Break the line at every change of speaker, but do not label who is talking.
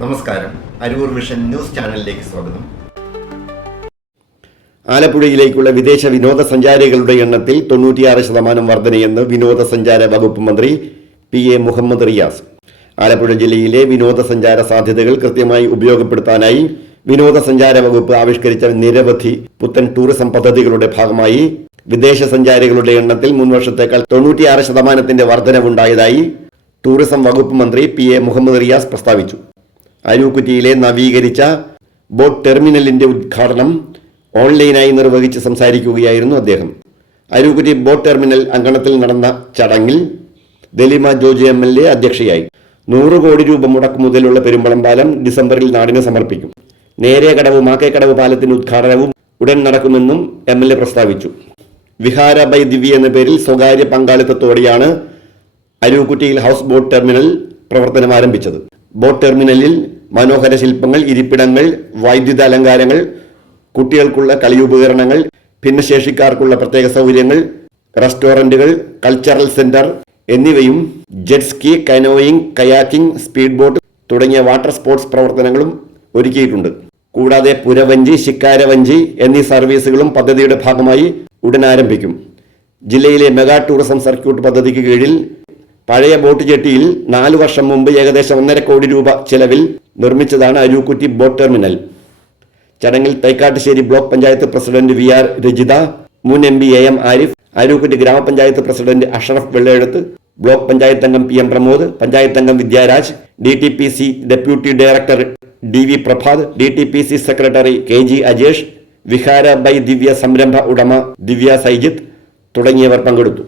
നമസ്കാരം. Aroor mission news ചാനലിലേക്ക് സ്വാഗതം.
ആലപ്പുഴയിലേക്കുള്ള വിദേശ വിനോദസഞ്ചാരികളുടെ എണ്ണത്തിൽ തൊണ്ണൂറ്റിയാറ് ശതമാനം വർധനയെന്ന് വിനോദസഞ്ചാര വകുപ്പ് മന്ത്രി പി എ മുഹമ്മദ് റിയാസ്. ആലപ്പുഴ ജില്ലയിലെ വിനോദസഞ്ചാര സാധ്യതകൾ കൃത്യമായി ഉപയോഗപ്പെടുത്താനായി വിനോദസഞ്ചാര വകുപ്പ് ആവിഷ്കരിച്ച നിരവധി പുത്തൻ ടൂറിസം പദ്ധതികളുടെ ഭാഗമായി വിദേശ സഞ്ചാരികളുടെ എണ്ണത്തിൽ മുൻവർഷത്തേക്കാൾ തൊണ്ണൂറ്റിയാറ് ശതമാനത്തിന്റെ വർധനവുണ്ടായതായി ടൂറിസം വകുപ്പ് മന്ത്രി പി എ മുഹമ്മദ് റിയാസ് പ്രസ്താവിച്ചു. അരൂക്കുറ്റിയിലെ നവീകരിച്ച ബോട്ട് ടെർമിനലിന്റെ ഉദ്ഘാടനം ഓൺലൈനായി നിർവഹിച്ച് സംസാരിക്കുകയായിരുന്നു അദ്ദേഹം. അരൂക്കുറ്റി ബോട്ട് ടെർമിനൽ അങ്കണത്തിൽ നടന്ന ചടങ്ങിൽ Dalima Joji M L A അധ്യക്ഷയായി. നൂറ് കോടി രൂപ മുടക്ക് മുതലുള്ള പെരുമ്പളം പാലം ഡിസംബറിൽ നാടിന് സമർപ്പിക്കും. നേരെ കടവ് മാക്കേക്കടവ് പാലത്തിന്റെ ഉദ്ഘാടനവും ഉടൻ നടക്കുമെന്നും എം എൽ എ പ്രസ്താവിച്ചു. വിഹാര ബൈ ദിവ്യ എന്ന പേരിൽ സ്വകാര്യ പങ്കാളിത്തത്തോടെയാണ് അരൂക്കുറ്റിയിൽ ഹൗസ് ബോട്ട് ടെർമിനൽ പ്രവർത്തനം ആരംഭിച്ചത്. ബോട്ട് ടെർമിനലിൽ മനോഹര ശില്പങ്ങൾ ഇരിപ്പിടങ്ങൾ വൈദ്യുത അലങ്കാരങ്ങൾ കുട്ടികൾക്കുള്ള കളിയുപകരണങ്ങൾ ഭിന്നശേഷിക്കാർക്കുള്ള പ്രത്യേക സൗകര്യങ്ങൾ റെസ്റ്റോറന്റുകൾ കൾച്ചറൽ സെന്റർ എന്നിവയും jet ski canoeing kayaking speed boat തുടങ്ങിയ വാട്ടർ സ്പോർട്സ് പ്രവർത്തനങ്ങളും ഒരുക്കിയിട്ടുണ്ട്. കൂടാതെ പുരവഞ്ചി ശിക്കാരവഞ്ചി എന്നീ സർവീസുകളും പദ്ധതിയുടെ ഭാഗമായി ഉടൻ ആരംഭിക്കും. ജില്ലയിലെ മെഗാ ടൂറിസം സർക്യൂട്ട് പദ്ധതിക്ക് കീഴിൽ പഴയ ബോട്ട് ജെട്ടിയിൽ നാലു വർഷം മുമ്പ് ഏകദേശം ഒന്നര കോടി രൂപ ചെലവിൽ നിർമ്മിച്ചതാണ് അരൂക്കുറ്റി ബോട്ട് ടെർമിനൽ. ചടങ്ങിൽ Thykattussery block panchayat president V R Rajitha മുൻ M P A M Arif Arookutty gramapanchayat president Ashraf Vellayeduth block panchayat അംഗം പി എം പ്രമോദ് പഞ്ചായത്ത് അംഗം Vidyaraj D T P C deputy director D V Prabhath D T P C secretary K G Ajesh Vihara by Divya സംരംഭ ഉടമ ദിവ്യ സൈജിത്ത് തുടങ്ങിയവർ പങ്കെടുത്തു.